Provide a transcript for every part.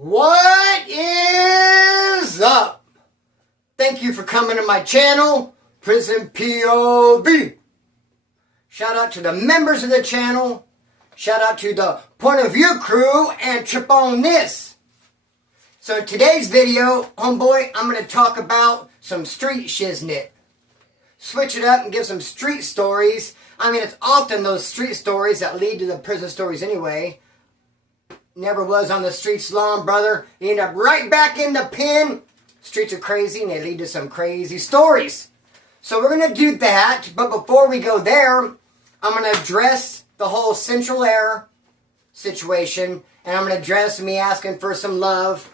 What is up? Thank you for coming to my channel, Prison POV. Shout out to the members of the channel. Shout out to the Point of View crew and Trip on This. So today's video, homeboy, I'm going to talk about some street shiznit. Switch it up and give some street stories. I mean, it's often those street stories that lead to the prison stories anyway. Never was on the streets long, brother. You end up right back in the pen. Streets are crazy and they lead to some crazy stories. So we're going to do that. But before we go there, I'm going to address the whole Central Air situation. And I'm going to address me asking for some love.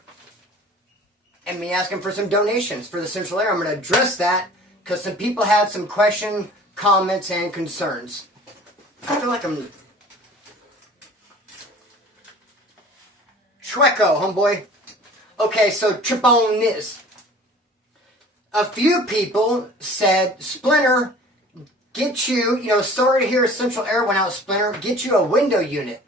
And me asking for some donations for the Central Air. I'm going to address that because some people had some questions, comments, and concerns. I feel like I'm Schwecko, homeboy. Okay, so Trip on This. A few people said, Splinter, get you, sorry to hear Central Air went out, Splinter, get you a window unit.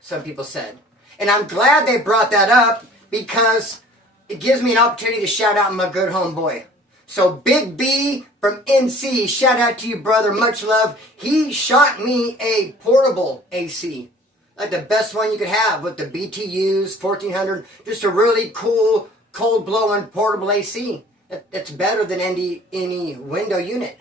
Some people said. And I'm glad they brought that up because it gives me an opportunity to shout out my good homeboy. So Big B from NC, shout out to you, brother, much love. He shot me a portable AC. Like the best one you could have with the BTUs, 1400. Just a really cool, cold-blowing portable AC. It's better than any window unit.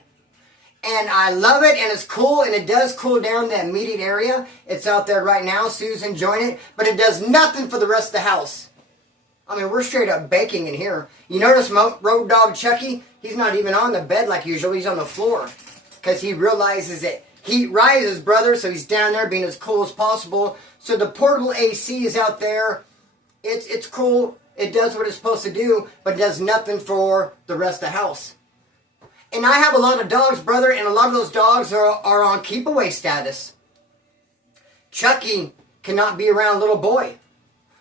And I love it, and it's cool, and it does cool down the immediate area. It's out there right now. Sue's enjoying it. But it does nothing for the rest of the house. I mean, we're straight up baking in here. You notice Road Dog Chucky? He's not even on the bed like usual. He's on the floor. Because he realizes that heat rises, brother, so he's down there being as cool as possible. So the portable AC is out there. It's cool. It does what it's supposed to do, but it does nothing for the rest of the house. And I have a lot of dogs, brother, and a lot of those dogs are on keep-away status. Chucky cannot be around little boy.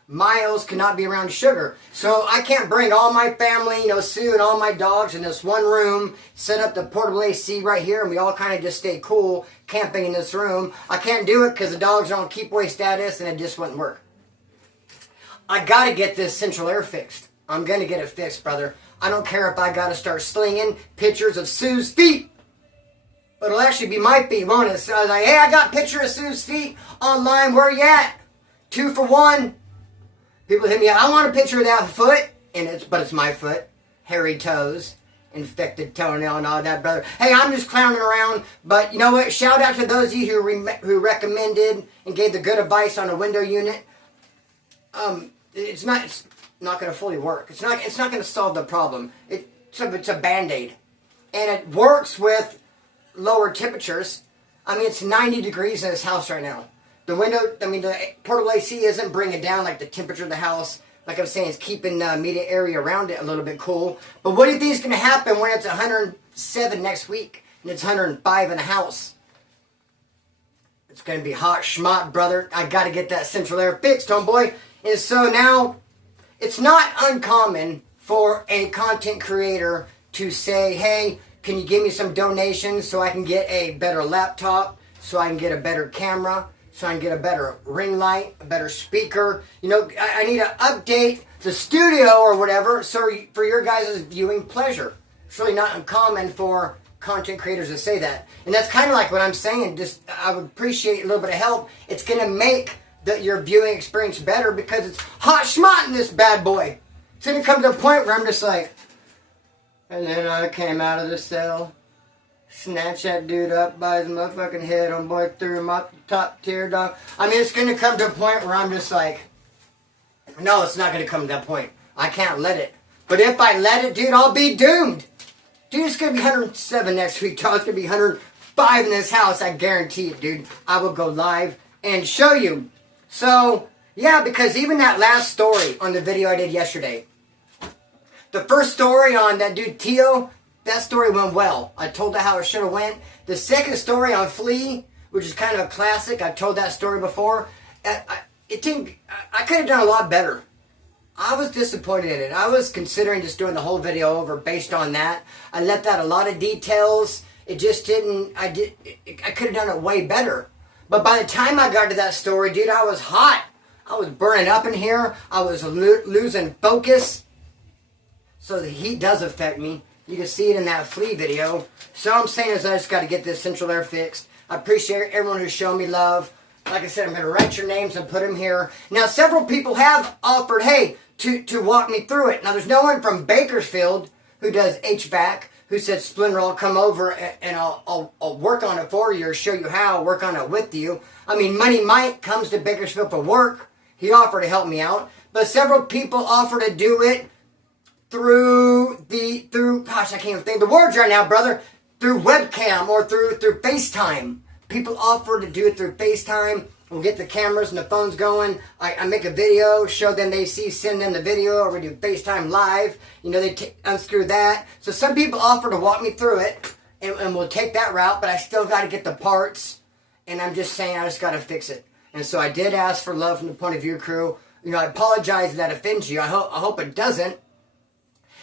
Miles cannot be around Sugar. So I can't bring all my family, Sue and all my dogs in this one room, set up the portable AC right here, and we all kind of just stay cool camping in this room. I can't do it because the dogs are on keep-away status, and it just wouldn't work. I got to get this Central Air fixed. I'm going to get it fixed, brother. I don't care if I got to start slinging pictures of Sue's feet. But it'll actually be my feet, won't it? So I was like, hey, I got a picture of Sue's feet online. Where you at? 2 for 1. People hit me up, I want a picture of that foot, but it's my foot. Hairy toes, infected toenail and all that, brother. Hey, I'm just clowning around, but you know what? Shout out to those of you who recommended and gave the good advice on a window unit. It's not going to fully work. It's not going to solve the problem. It's a Band-Aid. And it works with lower temperatures. I mean, it's 90 degrees in this house right now. The portable AC isn't bringing down like the temperature of the house. Like I'm saying, it's keeping the immediate area around it a little bit cool. But what do you think is going to happen when it's 107 next week and it's 105 in the house? It's going to be hot schmott, brother. I got to get that Central Air fixed, homeboy. And so now, it's not uncommon for a content creator to say, hey, can you give me some donations so I can get a better laptop, so I can get a better camera, so I can get a better ring light, a better speaker. I need to update the studio or whatever for your guys' viewing pleasure. It's really not uncommon for content creators to say that. And that's kind of like what I'm saying. Just I would appreciate a little bit of help. It's going to make your viewing experience better because it's hot schmott in this bad boy. It's going to come to a point where I'm just like, and then I came out of the cell. Snatch that dude up by his motherfucking head, homeboy, threw him up the top tier, dog. I mean, it's going to come to a point where I'm just like, no, it's not going to come to that point. I can't let it. But if I let it, dude, I'll be doomed. Dude, it's going to be 107 next week, dog. It's going to be 105 in this house. I guarantee it, dude. I will go live and show you. So, yeah, because even that last story on the video I did yesterday, the first story on that dude, Tio, that story went well. I told her how it should have went. The second story on Flea, which is kind of a classic. I've told that story before. I could have done a lot better. I was disappointed in it. I was considering just doing the whole video over based on that. I left out a lot of details. It just didn't. I could have done it way better. But by the time I got to that story, dude, I was hot. I was burning up in here. I was losing focus. So the heat does affect me. You can see it in that flea video. So all I'm saying is I just got to get this central air fixed. I appreciate everyone who's shown me love. Like I said, I'm going to write your names and put them here. Now, several people have offered, hey, to walk me through it. Now, there's no one from Bakersfield who does HVAC who said, Splinter, I'll come over and I'll work on it for you or show you how, work on it with you. I mean, Money Mike comes to Bakersfield for work. He offered to help me out. But several people offer to do it through, gosh, I can't even think the words right now, brother, through webcam or through FaceTime. People offer to do it through FaceTime. We'll get the cameras and the phones going. I make a video, show them they see, send them the video, or we do FaceTime live. You know, they unscrew that. So some people offer to walk me through it, and we'll take that route, but I still got to get the parts, and I'm just saying I just got to fix it. And so I did ask for love from the Point of View crew. You know, I apologize if that offends you. I hope it doesn't.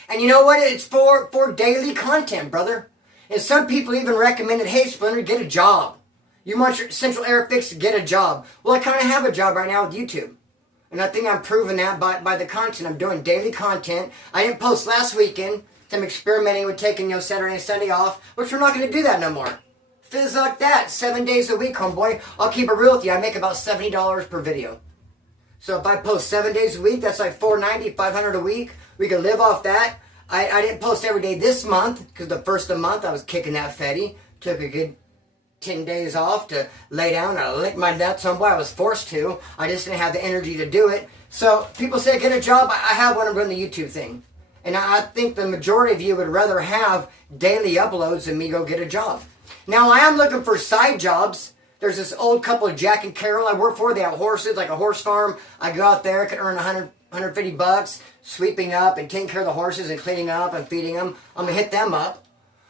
And you know what? It's for daily content, brother. And some people even recommended, hey, Splinter, get a job. You want your central air fixed, get a job. Well, I kind of have a job right now with YouTube. And I think I'm proving that by the content. I'm doing daily content. I didn't post last weekend. I'm experimenting with taking, Saturday and Sunday off, which we're not going to do that no more. Fizz like that. 7 days a week, homeboy. I'll keep it real with you. I make about $70 per video. So if I post 7 days a week, that's like $490, $500 a week. We can live off that. I didn't post every day this month because the first of the month I was kicking that Freddy. Took a good 10 days off to lay down and lick my nuts, homeboy. I was forced to. I just didn't have the energy to do it. So people say get a job. I have one. I'm doing the YouTube thing. And I think the majority of you would rather have daily uploads than me go get a job. Now I am looking for side jobs. There's this old couple, Jack and Carol, I work for. They have horses, like a horse farm. I go out there, could earn $150 sweeping up and taking care of the horses and cleaning up and feeding them. I'm going to hit them up.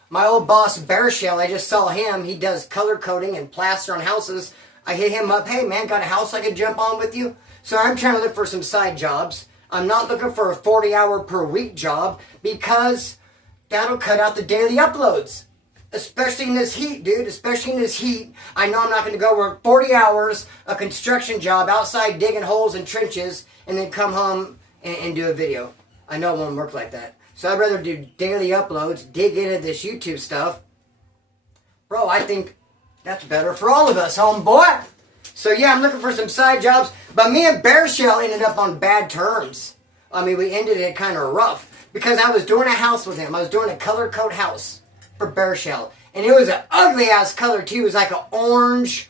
My old boss, Bear Shell, I just saw him. He does color coding and plaster on houses. I hit him up. Hey, man, got a house I could jump on with you? So I'm trying to look for some side jobs. I'm not looking for a 40-hour per week job because that'll cut out the daily uploads. Especially in this heat, dude. Especially in this heat. I know I'm not going to go work 40 hours, a construction job, outside digging holes and trenches, and then come home and do a video. I know it won't work like that. So I'd rather do daily uploads, dig into this YouTube stuff. Bro, I think that's better for all of us, homeboy. So yeah, I'm looking for some side jobs. But me and Bear Shell ended up on bad terms. I mean, we ended it kind of rough. Because I was doing a house with him. I was doing a color code house for Bear Shell. And it was an ugly ass color too. It was like an orange.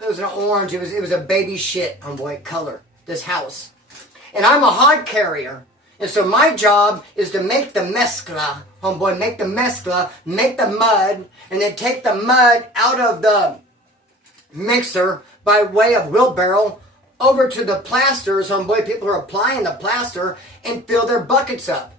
It was an orange. It was a baby shit, homeboy, color. This house. And I'm a hod carrier. And so my job is to make the mezcla, homeboy, make the mezcla, make the mud, and then take the mud out of the mixer by way of wheelbarrow over to the plasters, homeboy, people who are applying the plaster, and fill their buckets up.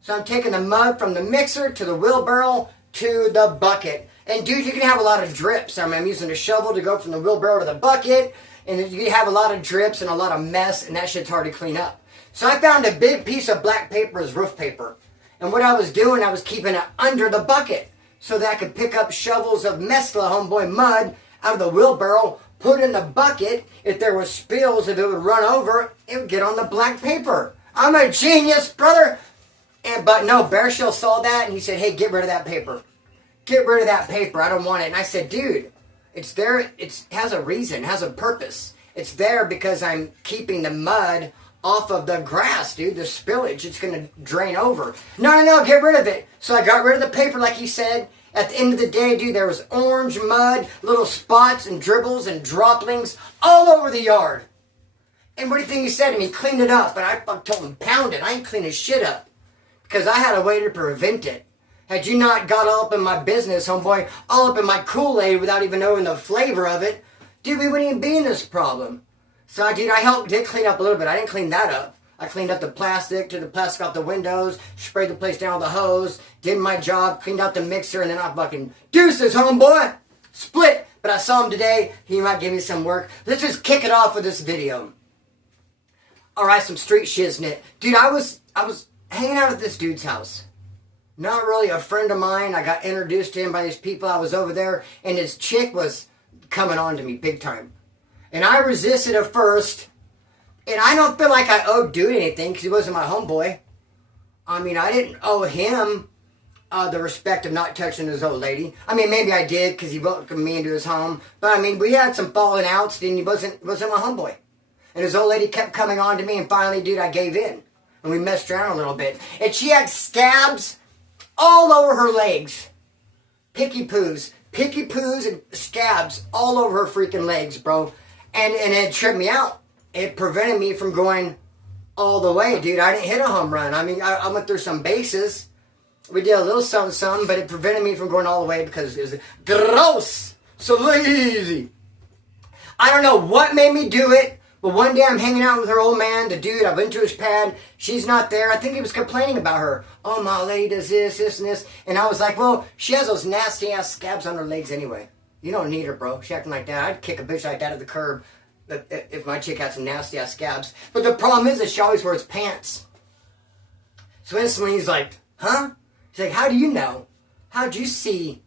So I'm taking the mud from the mixer to the wheelbarrow to the bucket. And dude, you can have a lot of drips. I mean, I'm using a shovel to go from the wheelbarrow to the bucket, and you can have a lot of drips and a lot of mess, and that shit's hard to clean up. So I found a big piece of black paper as roof paper. And what I was doing, I was keeping it under the bucket so that I could pick up shovels of mezcla, homeboy, mud out of the wheelbarrow, put in the bucket. If there was spills, if it would run over, it would get on the black paper. I'm a genius, brother. But no, Bear Shell saw that and he said, hey, get rid of that paper. Get rid of that paper. I don't want it. And I said, dude, it's there. It has a reason, has a purpose. It's there because I'm keeping the mud off of the grass, dude, the spillage. It's going to drain over. No, get rid of it. So I got rid of the paper like he said. At the end of the day, dude, there was orange mud, little spots and dribbles and droplings all over the yard. And what do you think he said to me? He cleaned it up, but I told him, pound it. I ain't cleaning shit up because I had a way to prevent it. Had you not got all up in my business, homeboy, all up in my Kool-Aid without even knowing the flavor of it, dude, we wouldn't even be in this problem. So, dude, did clean up a little bit. I didn't clean that up. I cleaned up the plastic, took the plastic off the windows, sprayed the place down with the hose, did my job, cleaned out the mixer, and then I fucking deuces, homeboy. Split. But I saw him today. He might give me some work. Let's just kick it off with this video. All right, some street shiznit. Dude, I was hanging out at this dude's house. Not really a friend of mine. I got introduced to him by these people. I was over there, and his chick was coming on to me big time. And I resisted at first, And I don't feel like I owed dude anything because he wasn't my homeboy. I mean, I didn't owe him the respect of not touching his old lady. I mean, maybe I did because he welcomed me into his home. But I mean, we had some falling outs, and he wasn't my homeboy. And his old lady kept coming on to me, and finally, dude, I gave in. And we messed around a little bit. And she had scabs all over her legs. Picky poos and scabs all over her freaking legs, bro. And it tripped me out. It prevented me from going all the way, dude. I didn't hit a home run. I mean, I went through some bases. We did a little something, but it prevented me from going all the way because it was gross. So lazy. I don't know what made me do it, but one day I'm hanging out with her old man, the dude. I went to his pad. She's not there. I think he was complaining about her. Oh, my lady does this, and this. And I was like, well, she has those nasty-ass scabs on her legs anyway. You don't need her, bro. She acting like that. I'd kick a bitch like that at the curb if my chick had some nasty-ass scabs. But the problem is that she always wears pants. So instantly he's like, huh? He's like, how do you know? How'd you see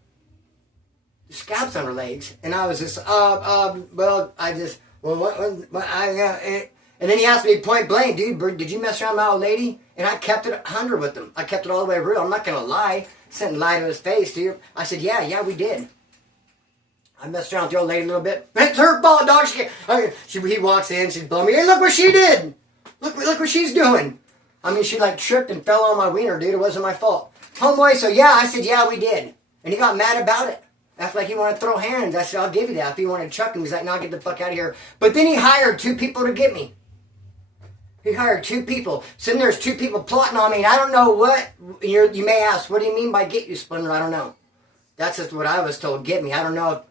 the scabs on her legs? And I was just, what, and then he asked me point blank, dude, did you mess around with my old lady? And I kept it 100 with him. I kept it all the way real. I'm not going to lie. Sitting lie to his face, dude. I said, yeah, we did. I messed around with the old lady a little bit. It's her fault, dog. He walks in, she's blowing me. Hey, look what she did. Look what she's doing. I mean, she like tripped and fell on my wiener, dude. It wasn't my fault. Homeboy, so yeah, I said, yeah, we did. And he got mad about it. Acted like he wanted to throw hands. I said, I'll give you that. If he wanted to chuck him, he's like, no, get the fuck out of here. But then he hired 2 people to get me. He hired 2 people. So then there's 2 people plotting on me, and I don't know what. You may ask, what do you mean by get you, Splinter? I don't know. That's just what I was told, get me. I don't know if,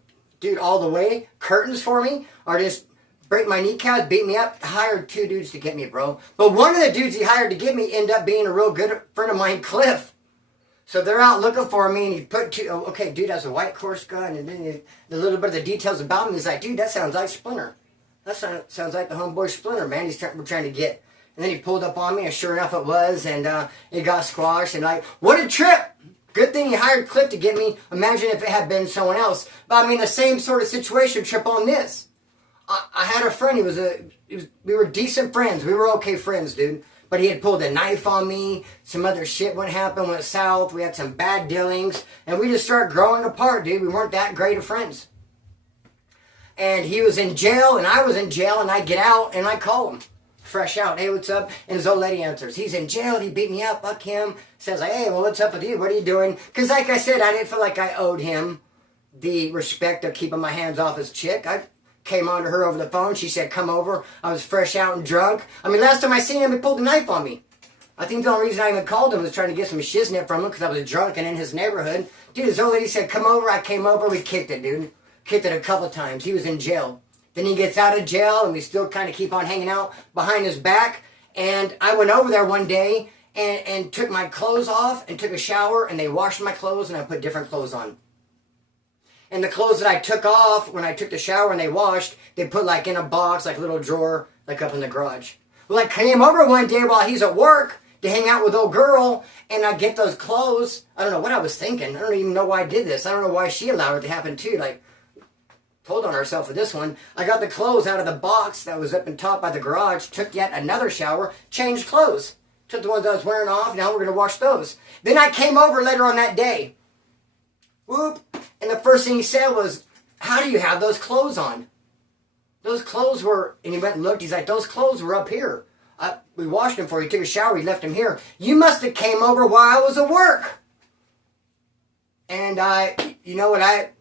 dude, all the way, curtains for me, or just break my kneecaps, beat me up. Hired 2 dudes to get me, bro. But one of the dudes he hired to get me ended up being a real good friend of mine, Cliff. So they're out looking for me, and he put 2, okay, dude has a white course gun, and then the little bit of the details about him, he's like, dude, that sounds like Splinter. That sounds like the homeboy Splinter, man. We're trying to get. And then he pulled up on me, and sure enough it was, and it got squashed, and like, what a trip! Good thing he hired Cliff to get me. Imagine if it had been someone else. But I mean, the same sort of situation trip on this. I had a friend, we were decent friends. We were okay friends, dude. But he had pulled a knife on me. Some other shit went south. We had some bad dealings. And we just started growing apart, dude. We weren't that great of friends. And he was in jail, and I was in jail, and I get out, and I call him. Fresh out. Hey, what's up? And his old lady answers. He's in jail. He beat me up. Fuck him. Says, like, hey, well, what's up with you? What are you doing? Because like I said, I didn't feel like I owed him the respect of keeping my hands off his chick. I came on to her over the phone. She said, come over. I was fresh out and drunk. I mean, last time I seen him, he pulled a knife on me. I think the only reason I even called him was trying to get some shiznit from him because I was drunk and in his neighborhood. Dude, his old lady said, come over. I came over. We kicked it, dude. Kicked it a couple times. He was in jail. Then he gets out of jail, and we still kind of keep on hanging out behind his back. And I went over there one day and took my clothes off and took a shower, and they washed my clothes, and I put different clothes on. And the clothes that I took off when I took the shower and they washed, they put like in a box, like a little drawer, like up in the garage. Well, I came over one day while he's at work to hang out with old girl, and I get those clothes. I don't know what I was thinking. I don't even know why I did this. I don't know why she allowed it to happen too. Like, told on herself with this one. I got the clothes out of the box that was up in top by the garage, took yet another shower, changed clothes. Took the ones I was wearing off, now we're going to wash those. Then I came over later on that day. Whoop. And the first thing he said was, how do you have those clothes on? Those clothes were, and he went and looked, he's like, those clothes were up here. We washed them for you, took a shower, we left them here. You must have came over while I was at work. And you know what,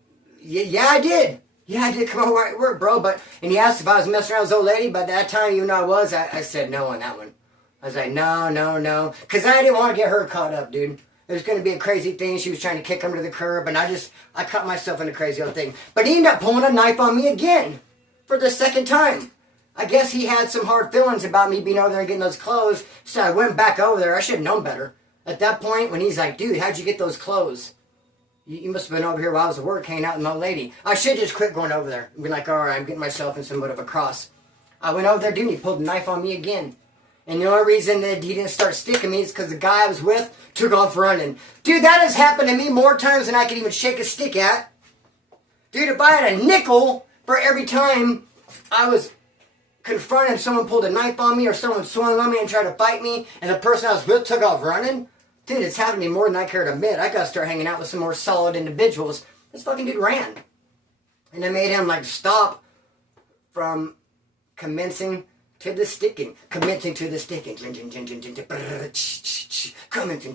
yeah, I did. Yeah, I did come over while I work, bro. And he asked if I was messing around with his old lady, but that time, even though I was, I said no on that one. I was like, no. Because I didn't want to get her caught up, dude. It was going to be a crazy thing. She was trying to kick him to the curb, and I caught myself in a crazy old thing. But he ended up pulling a knife on me again for the second time. I guess he had some hard feelings about me being over there and getting those clothes, so I went back over there. I should have known better. At that point, when he's like, dude, how'd you get those clothes? You must have been over here while I was at work hanging out with my lady. I should just quit going over there and be like, all right, I'm getting myself in somewhat of a cross. I went over there, dude, and he pulled a knife on me again. And the only reason that he didn't start sticking me is because the guy I was with took off running. Dude, that has happened to me more times than I could even shake a stick at. Dude, if I had a nickel for every time I was confronted, someone pulled a knife on me or someone swung on me and tried to fight me and the person I was with took off running, dude, it's happened to me more than I care to admit. I gotta start hanging out with some more solid individuals. This fucking dude ran. And I made him like stop from commencing to the sticking. Commencing to the sticking. Commencing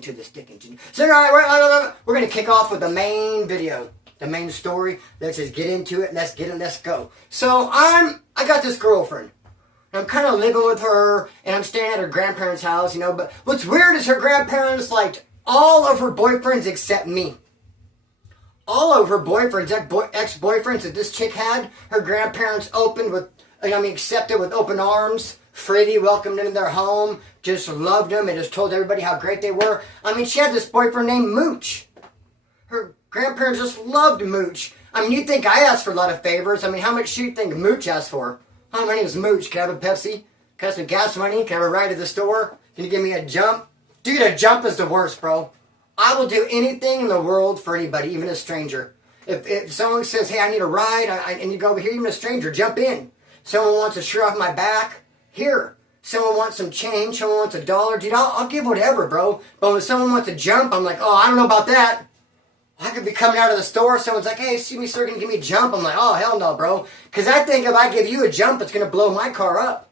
to the sticking. So alright, we're gonna kick off with the main video. The main story. Let's just get into it. Let's get it. Let's go. So I got this girlfriend. I'm kind of living with her, and I'm staying at her grandparents' house, you know. But what's weird is her grandparents liked all of her boyfriends except me. All of her boyfriends, ex-boyfriends that this chick had, her grandparents accepted with open arms. Freddy welcomed them in their home, just loved them, and just told everybody how great they were. I mean, she had this boyfriend named Mooch. Her grandparents just loved Mooch. I mean, you'd think I asked for a lot of favors. I mean, how much do you think Mooch asked for? Hi, my name is Mooch. Can I have a Pepsi? Can I have some gas money? Can I have a ride to the store? Can you give me a jump? Dude, a jump is the worst, bro. I will do anything in the world for anybody, even a stranger. If someone says, hey, I need a ride, and you go over here, even a stranger, jump in. Someone wants a shirt off my back, here. Someone wants some change, someone wants $1, dude, I'll give whatever, bro. But when someone wants a jump, I'm like, oh, I don't know about that. I could be coming out of the store, someone's like, hey, excuse me, sir, can you give me a jump? I'm like, oh, hell no, bro. Because I think if I give you a jump, it's going to blow my car up.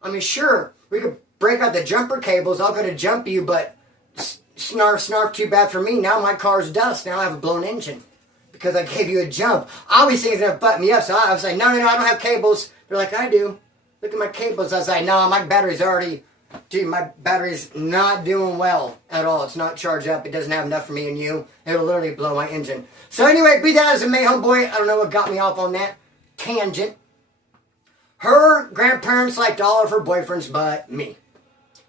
I mean, sure, we could break out the jumper cables, I'll go to jump you, but snarf, too bad for me. Now my car's dust. Now I have a blown engine. Because I gave you a jump. Obviously, it's going to fuck me up, so I was like, no, I don't have cables. They're like, I do. Look at my cables. I was like, no, my battery's already... Dude, my battery's not doing well at all. It's not charged up. It doesn't have enough for me and you. It'll literally blow my engine. So anyway, be that as it may, homeboy. I don't know what got me off on that tangent. Her grandparents liked all of her boyfriends but me.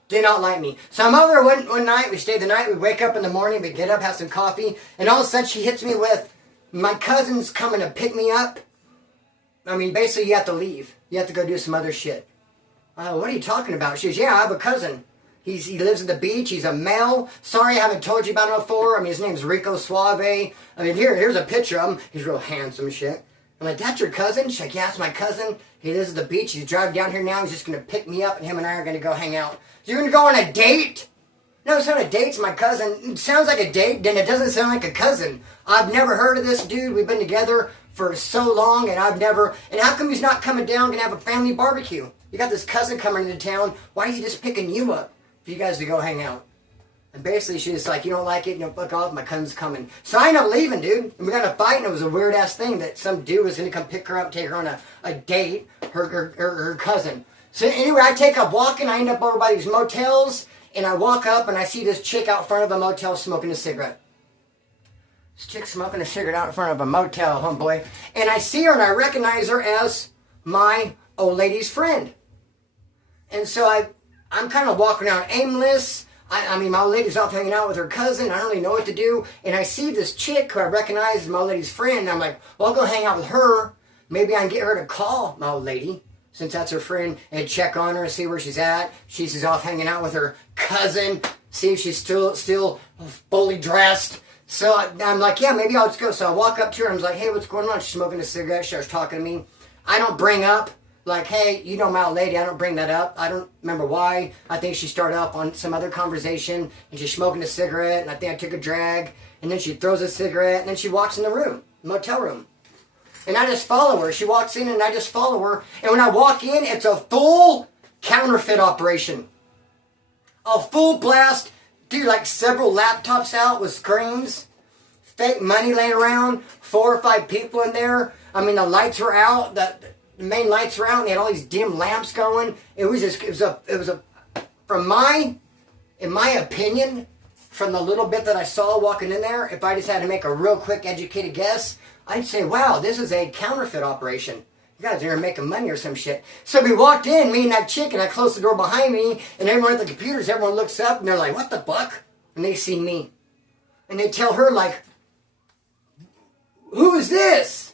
Did not like me. So I'm over there one night. We stayed the night. We wake up in the morning. We get up, have some coffee. And all of a sudden she hits me with, my cousin's coming to pick me up. I mean, basically you have to leave. You have to go do some other shit. What are you talking about? She goes, yeah, I have a cousin. He lives at the beach. He's a male. Sorry, I haven't told you about him before. I mean, his name's Rico Suave. I mean, here's a picture of him. He's real handsome shit. I'm like, that's your cousin? She's like, yeah, it's my cousin. He lives at the beach. He's driving down here now. He's just going to pick me up, and him and I are going to go hang out. You're going to go on a date? No, it's not a date. It's my cousin. It sounds like a date, then it doesn't sound like a cousin. I've never heard of this dude. We've been together for so long, and I've never... And how come he's not coming down and have a family barbecue? You got this cousin coming into town. Why is he just picking you up for you guys to go hang out? And basically, she's like, you don't like it? No, fuck off. My cousin's coming. So I ended up leaving, dude. And we got in a fight, and it was a weird-ass thing that some dude was going to come pick her up, take her on a date, her cousin. So anyway, I take up walking. I end up over by these motels, and I walk up, and I see this chick out front of a motel smoking a cigarette. This chick smoking a cigarette out in front of a motel, homeboy. And I see her, and I recognize her as my old lady's friend. And so I'm kind of walking around aimless. I mean, my old lady's off hanging out with her cousin. I don't really know what to do. And I see this chick who I recognize as my old lady's friend. And I'm like, well, I'll go hang out with her. Maybe I can get her to call my old lady, since that's her friend, and check on her and see where she's at. She's off hanging out with her cousin. See if she's still fully dressed. So I'm like, yeah, maybe I'll just go. So I walk up to her. And I'm like, hey, what's going on? She's smoking a cigarette. She starts talking to me. I don't bring up. Like, hey, you know my old lady, I don't bring that up. I don't remember why. I think she started off on some other conversation, and she's smoking a cigarette, and I think I took a drag, and then she throws a cigarette, and then she walks in the room, motel room. And I just follow her. She walks in, and I just follow her. And when I walk in, it's a full counterfeit operation. A full blast. Dude, like several laptops out with screens. Fake money laying around. 4 or 5 people in there. I mean, the lights were out. The main lights were out, and they had all these dim lamps going. It was in my opinion, from the little bit that I saw walking in there, if I just had to make a real quick educated guess, I'd say, wow, this is a counterfeit operation. You guys are making money or some shit. So we walked in, me and that chick, and I closed the door behind me, and everyone at the computers, everyone looks up, and they're like, what the fuck? And they see me. And they tell her, like, who is this?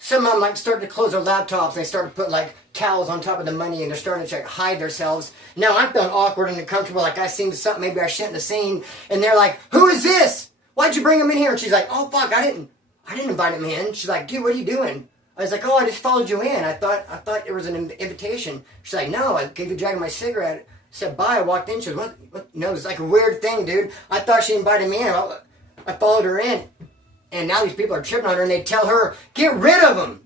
Some of them like started to close their laptops, and they started to put like towels on top of the money, and they're starting to hide themselves. Now I'm feeling awkward and uncomfortable, like I seen something maybe I shouldn't have seen. And they're like, who is this? Why'd you bring him in here? And she's like, oh fuck, I didn't invite him in. She's like, dude, what are you doing? I was like, oh, I just followed you in. I thought it was an invitation. She's like, no, I gave you a drag of my cigarette. I said bye. I walked in. She goes, what? No, it's like a weird thing, dude. I thought she invited me in. I followed her in. And now these people are tripping on her, and they tell her, get rid of him.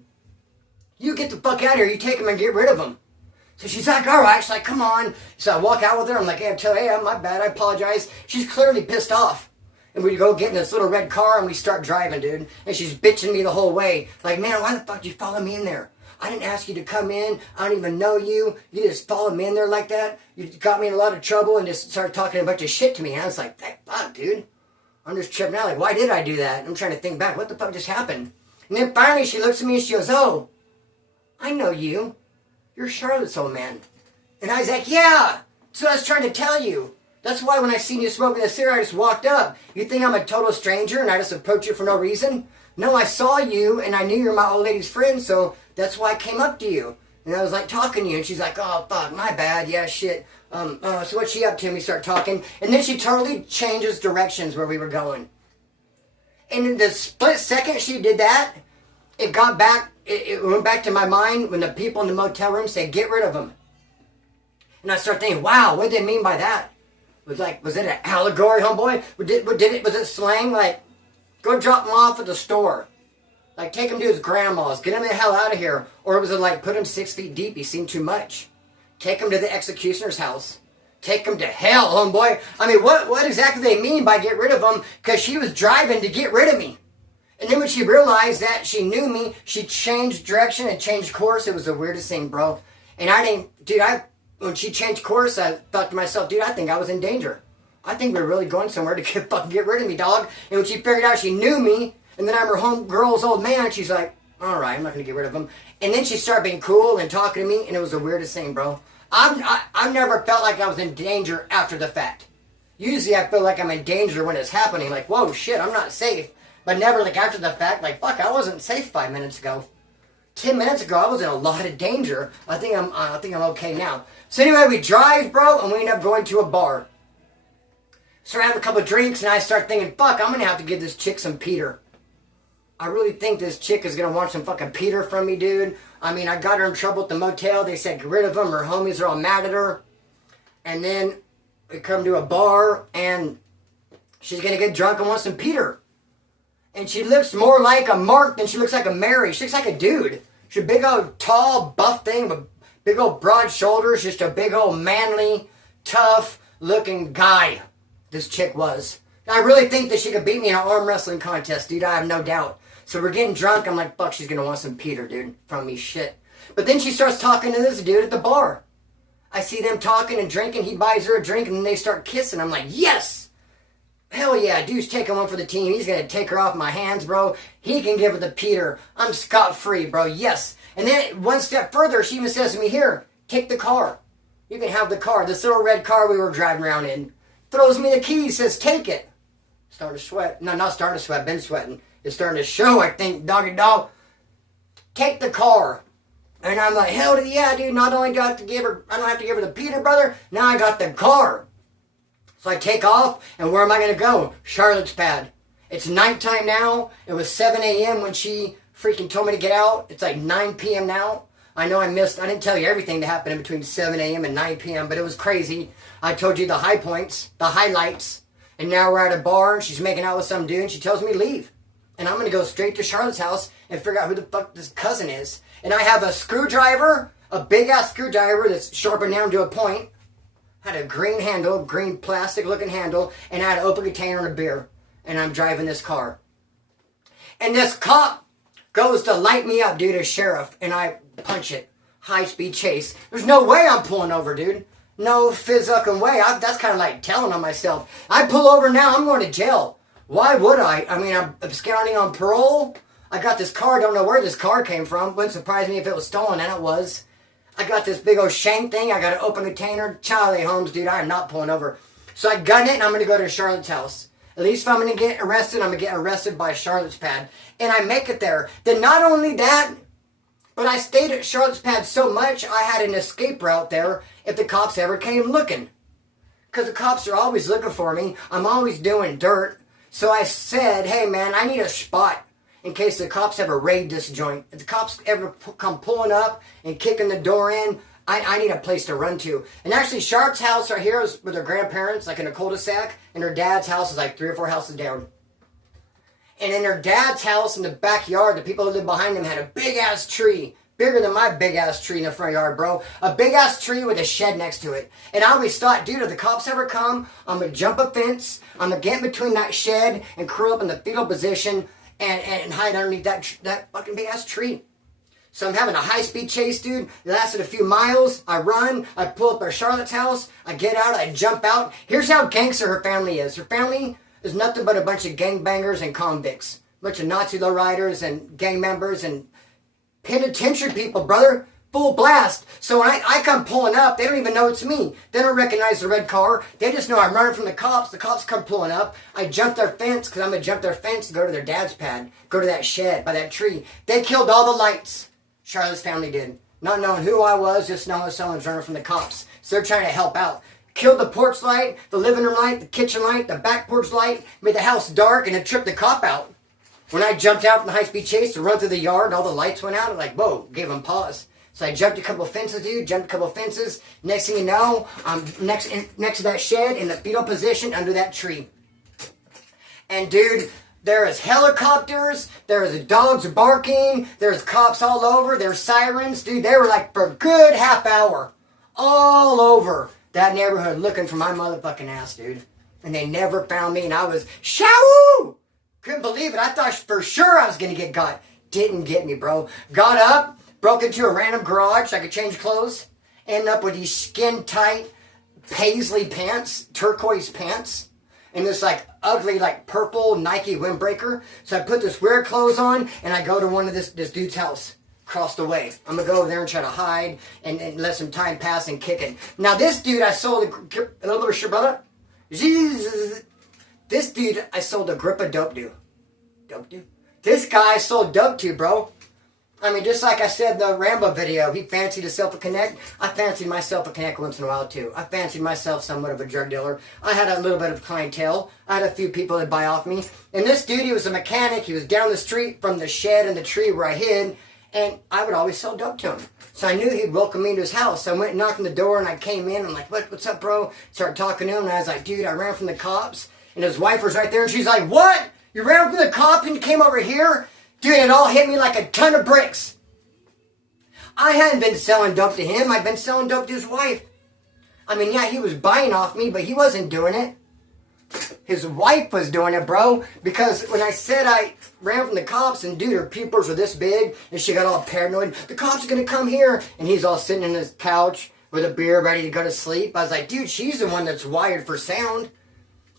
You get the fuck out of here. You take him and get rid of him. So she's like, all right. She's like, come on. So I walk out with her. I'm like, hey, my bad. I apologize. She's clearly pissed off. And we go get in this little red car and we start driving, dude. And she's bitching me the whole way. Like, man, why the fuck did you follow me in there? I didn't ask you to come in. I don't even know you. You just followed me in there like that. You got me in a lot of trouble and just started talking a bunch of shit to me. And I was like, fuck, dude. I'm just tripping out. Like, why did I do that? And I'm trying to think back. What the fuck just happened? And then finally she looks at me and she goes, oh, I know you. You're Charlotte's old man. And I was like, yeah. That's what I was trying to tell you. That's why when I seen you smoking a cigarette, I just walked up. You think I'm a total stranger and I just approach you for no reason? No, I saw you and I knew you were my old lady's friend, so that's why I came up to you. And I was like talking to you, and she's like, oh, fuck, my bad, yeah, shit. So what's she up to? And we start talking. And then she totally changes directions where we were going. And in the split second she did that, it went back to my mind when the people in the motel room said, get rid of him. And I start thinking, wow, what did they mean by that? Was it an allegory, homeboy? Was it slang? Like, go drop him off at the store. Like, take him to his grandma's. Get him the hell out of here. Or was it like, put him 6 feet deep. He seemed too much. Take him to the executioner's house. Take him to hell, homeboy. I mean, what exactly they mean by get rid of him? Because she was driving to get rid of me. And then when she realized that she knew me, she changed direction and changed course. It was the weirdest thing, bro. And when she changed course, I thought to myself, dude, I think I was in danger. I think we're really going somewhere to get rid of me, dog. And when she figured out she knew me, and then I'm her homegirl's old man, she's like, all right, I'm not going to get rid of him. And then she started being cool and talking to me, and it was the weirdest thing, bro. I've never felt like I was in danger after the fact. Usually I feel like I'm in danger when it's happening, like, whoa, shit, I'm not safe. But never like after the fact, like, fuck, I wasn't safe 5 minutes ago. 10 minutes ago, I was in a lot of danger. I think I'm okay now. So anyway, we drive, bro, and we end up going to a bar. So I have a couple of drinks, and I start thinking, fuck, I'm going to have to give this chick some Peter. I really think this chick is going to want some fucking Peter from me, dude. I mean, I got her in trouble at the motel. They said, get rid of him. Her homies are all mad at her. And then we come to a bar, and she's going to get drunk and want some Peter. And she looks more like a Mark than she looks like a Mary. She looks like a dude. She's a big old tall, buff thing with big old broad shoulders. Just a big old manly, tough looking guy. This chick was. I really think that she could beat me in an arm wrestling contest, dude. I have no doubt. So we're getting drunk. I'm like, fuck, she's going to want some Peter, dude, from me. Shit. But then she starts talking to this dude at the bar. I see them talking and drinking. He buys her a drink, and then they start kissing. I'm like, yes! Hell yeah, dude's taking one for the team. He's going to take her off my hands, bro. He can give her the Peter. I'm scot-free, bro. Yes. And then one step further, she even says to me, here, take the car. You can have the car. This little red car we were driving around in. Throws me the keys, says, take it. Starting to sweat. No, not starting to sweat. Been sweating. It's starting to show, I think, doggy dog. Take the car. And I'm like, hell yeah, dude. Not only do I have to give her, I don't have to give her the Peter, brother. Now I got the car. So I take off, and where am I going to go? Charlotte's Pad. It's nighttime now. It was 7 a.m. when she freaking told me to get out. It's like 9 p.m. now. I know I didn't tell you everything that happened in between 7 a.m. and 9 p.m., but it was crazy. I told you the high points, the highlights, and now we're at a bar, and she's making out with some dude, and she tells me leave. And I'm going to go straight to Charlotte's house and figure out who the fuck this cousin is. And I have a screwdriver, a big-ass screwdriver that's sharpened down to a point. Had a green handle, green plastic-looking handle, and I had an open container and a beer. And I'm driving this car. And this cop goes to light me up, dude, as sheriff, and I punch it. High-speed chase. There's no way I'm pulling over, dude. No fizzucking way. That's kind of like telling on myself. I pull over now, I'm going to jail. Why would I? I mean, I'm absconding on parole. I got this car, don't know where this car came from. Wouldn't surprise me if it was stolen, and it was. I got this big old shank thing. I got an open container. Charlie Holmes, dude, I am not pulling over. So I gun it, and I'm going to go to Charlotte's house. At least if I'm going to get arrested, I'm going to get arrested by Charlotte's Pad. And I make it there. Then not only that, but I stayed at Charlotte's Pad so much, I had an escape route there if the cops ever came looking. Because the cops are always looking for me. I'm always doing dirt. So I said, hey, man, I need a spot. in case the cops ever raid this joint. If the cops ever come pulling up and kicking the door in, I need a place to run to. And actually, Sharp's house right here is with her grandparents, like in a cul-de-sac, and her dad's house is like 3 or 4 houses down. And in her dad's house in the backyard, the people who lived behind them had a big-ass tree. Bigger than my big-ass tree in the front yard, bro. A big-ass tree with a shed next to it. And I always thought, dude, if the cops ever come, I'm going to jump a fence, I'm going to get in between that shed and curl up in the fetal position and hide underneath that fucking big-ass tree. So I'm having a high-speed chase, dude. It lasted a few miles. I run. I pull up at Charlotte's house. I get out. I jump out. Here's how gangster her family is. Her family is nothing but a bunch of gangbangers and convicts. A bunch of Nazi lowriders and gang members and penitentiary people, brother. Full blast. So when I come pulling up, they don't even know it's me. They don't recognize the red car. They just know I'm running from the cops. The cops come pulling up. I jump their fence because I'm going to jump their fence and go to their dad's pad. Go to that shed by that tree. They killed all the lights. Charlotte's family did. Not knowing who I was, just knowing someone's running from the cops. So they're trying to help out. Killed the porch light, the living room light, the kitchen light, the back porch light. Made the house dark and it tripped the cop out. When I jumped out from the high-speed chase to run through the yard and all the lights went out, I'm like, whoa, gave them pause. So I jumped a couple fences, dude. Jumped a couple fences. Next thing you know, I'm next to that shed in the fetal position under that tree. And dude, there is helicopters. There is dogs barking. There's cops all over. There's sirens. Dude, they were like for a good half hour. All over that neighborhood looking for my motherfucking ass, dude. And they never found me. And I was, shoo! Couldn't believe it. I thought for sure I was going to get got. Didn't get me, bro. Got up. Broke into a random garage so I could change clothes. Ended up with these skin-tight paisley pants, turquoise pants, and this like ugly like purple Nike windbreaker. So I put this weird clothes on and I go to one of this dude's house across the way. I'm going to go over there and try to hide and let some time pass and kick it. Now this dude I sold a little bit of shit, brother. This dude I sold a grip of dope to. Dope to? This guy I sold dope to, bro. I mean, just like I said in the Rambo video, he fancied himself a connect. I fancied myself a connect once in a while, too. I fancied myself somewhat of a drug dealer. I had a little bit of clientele. I had a few people that buy off me. And this dude, he was a mechanic. He was down the street from the shed and the tree where I hid. And I would always sell dope to him. So I knew he'd welcome me to his house. So I went and knocked on the door, and I came in. I'm like, what's up, bro? Started talking to him, and I was like, dude, I ran from the cops. And his wife was right there, and she's like, what? You ran from the cops and you came over here? Dude, it all hit me like a ton of bricks. I hadn't been selling dope to him. I'd been selling dope to his wife. I mean, yeah, he was buying off me, but he wasn't doing it. His wife was doing it, bro. Because when I said I ran from the cops, and dude, her pupils were this big, and she got all paranoid. The cops are going to come here. And he's all sitting in his couch with a beer ready to go to sleep. I was like, dude, she's the one that's wired for sound.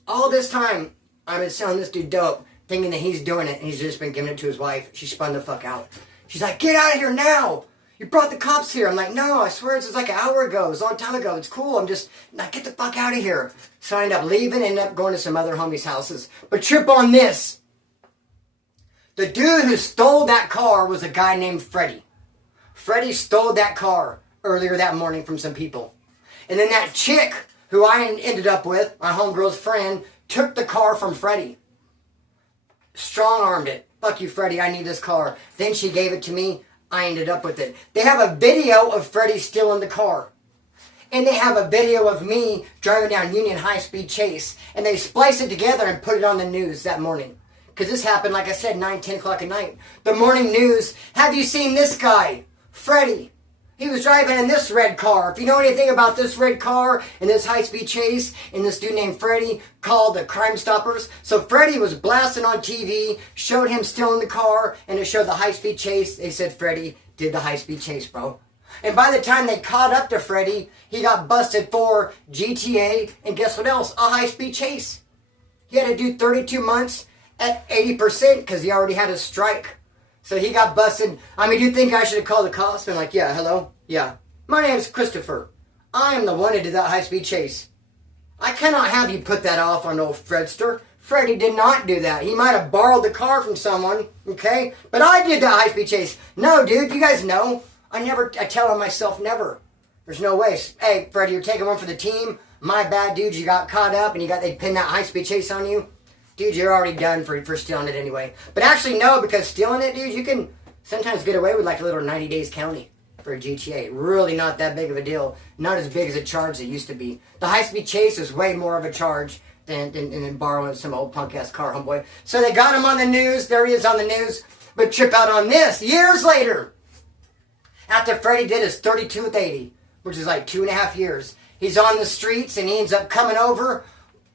All this time, I've been selling this dude dope, thinking that he's doing it, and he's just been giving it to his wife. She spun the fuck out. She's like, get out of here now. You brought the cops here. I'm like, no, I swear this was like an hour ago. It was a long time ago. It's cool. I'm just, like, get the fuck out of here. So I ended up leaving, ended up going to some other homies' houses. But trip on this. The dude who stole that car was a guy named Freddy. Freddy stole that car earlier that morning from some people. And then that chick who I ended up with, my homegirl's friend, took the car from Freddy. Strong-armed it. Fuck you, Freddy. I need this car. Then she gave it to me. I ended up with it. They have a video of Freddy stealing the car. And they have a video of me driving down Union high-speed chase. And they splice it together and put it on the news that morning. Because this happened, like I said, 9, 10 o'clock at night. The morning news, have you seen this guy? Freddy. He was driving in this red car. If you know anything about this red car and this high-speed chase and this dude named Freddy called the Crime Stoppers. So Freddy was blasting on TV, showed him stealing the car, and it showed the high-speed chase. They said Freddy did the high-speed chase, bro. And by the time they caught up to Freddy, he got busted for GTA and guess what else? A high-speed chase. He had to do 32 months at 80% because he already had a strike. So he got busted. I mean, do you think I should have called the cops? And like, yeah, hello? Yeah. My name's Christopher. I am the one who did that high-speed chase. I cannot have you put that off on old Fredster. Freddy did not do that. He might have borrowed the car from someone, okay? But I did that high-speed chase. No, dude, you guys know. I tell on myself never. There's no way. Hey, Freddy, you're taking one for the team. My bad, dude. You got caught up and they pinned that high-speed chase on you. dude, you're already done for stealing it anyway. But actually, no, because stealing it, dude, you can sometimes get away with like a little 90 days county for a GTA. Really not that big of a deal. Not as big as a charge it used to be. The high-speed chase is way more of a charge than borrowing some old punk-ass car, homeboy. So they got him on the news. There he is on the news. But trip out on this years later. After Freddy did his 32th 80, which is like 2.5 years. He's on the streets and he ends up coming over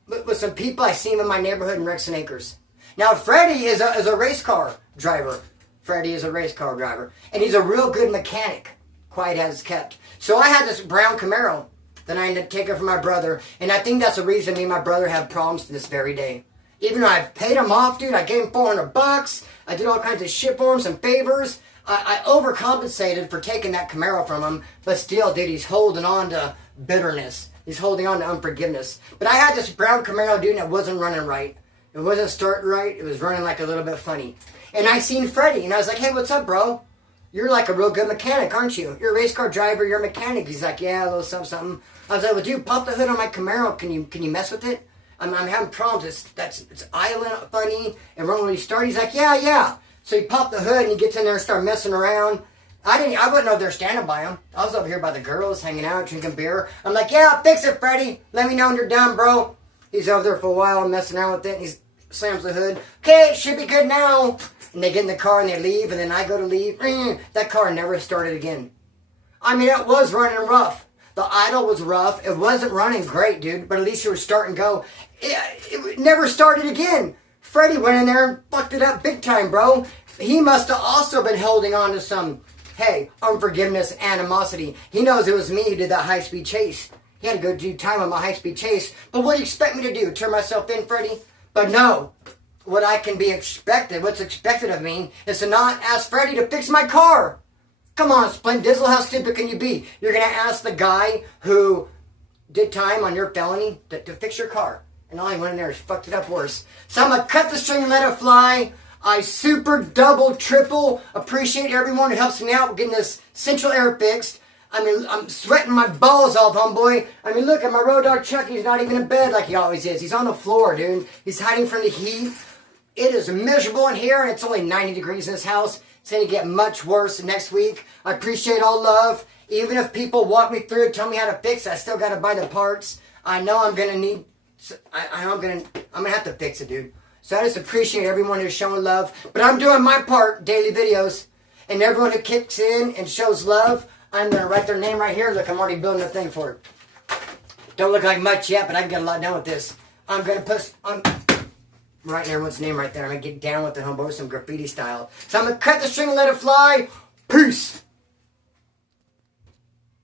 with some people. I see him in my neighborhood in Rexon Acres. Now, Freddy is a race car driver. Freddy is a race car driver. And he's a real good mechanic. Quiet as kept. So I had this brown Camaro that I ended up taking from my brother. And I think that's the reason me and my brother have problems to this very day. Even though I paid him off, dude. I gave him $400. I did all kinds of shit for him, some favors. I overcompensated for taking that Camaro from him. But still, dude, he's holding on to bitterness. He's holding on to unforgiveness. But I had this brown Camaro, dude, and it wasn't running right. It wasn't starting right. It was running like a little bit funny. And I seen Freddy, and I was like, hey, what's up, bro? You're like a real good mechanic, aren't you? You're a race car driver, you're a mechanic. He's like, yeah, a little something, something. I was like, well, dude, pop the hood on my Camaro. Can you mess with it? I'm having problems. It's idling funny. And when we start, he's like, yeah. So he popped the hood, and he gets in there and started messing around. I wouldn't know they're standing by him. I was over here by the girls, hanging out, drinking beer. I'm like, yeah, fix it, Freddy. Let me know when you're done, bro. He's over there for a while, messing around with it, and he slams the hood. Okay, it should be good now. And they get in the car and they leave, and then I go to leave. That car never started again. I mean, it was running rough. The idle was rough. It wasn't running great, dude, but at least it was starting to go. It never started again. Freddy went in there and fucked it up big time, bro. He must have also been holding on to some, hey, unforgiveness, animosity. He knows it was me who did that high-speed chase. He had to go do time on my high-speed chase. But what do you expect me to do? Turn myself in, Freddy? But no. What I can be expected, what's expected of me, is to not ask Freddy to fix my car. Come on, Splint Dizzle, how stupid can you be? You're going to ask the guy who did time on your felony to fix your car. And all he went in there is fucked it up worse. So I'm going to cut the string and let it fly. I super, double, triple appreciate everyone who helps me out with getting this central air fixed. I mean, I'm sweating my balls off, homeboy. I mean, look at my road dog Chucky. He's not even in bed like he always is. He's on the floor, dude. He's hiding from the heat. It is miserable in here, and it's only 90 degrees in this house. It's going to get much worse next week. I appreciate all love. Even if people walk me through it, tell me how to fix it, I still got to buy the parts. I know I'm going to need... I'm going to have to fix it, dude. So I just appreciate everyone who's showing love. But I'm doing my part, daily videos. And everyone who kicks in and shows love, I'm going to write their name right here. Look, I'm already building a thing for it. Don't look like much yet, but I can get a lot done with this. I'm going to put... writing everyone's name right there. I'm going to get down with the homeboy with some graffiti style. So I'm going to cut the string and let it fly. Peace.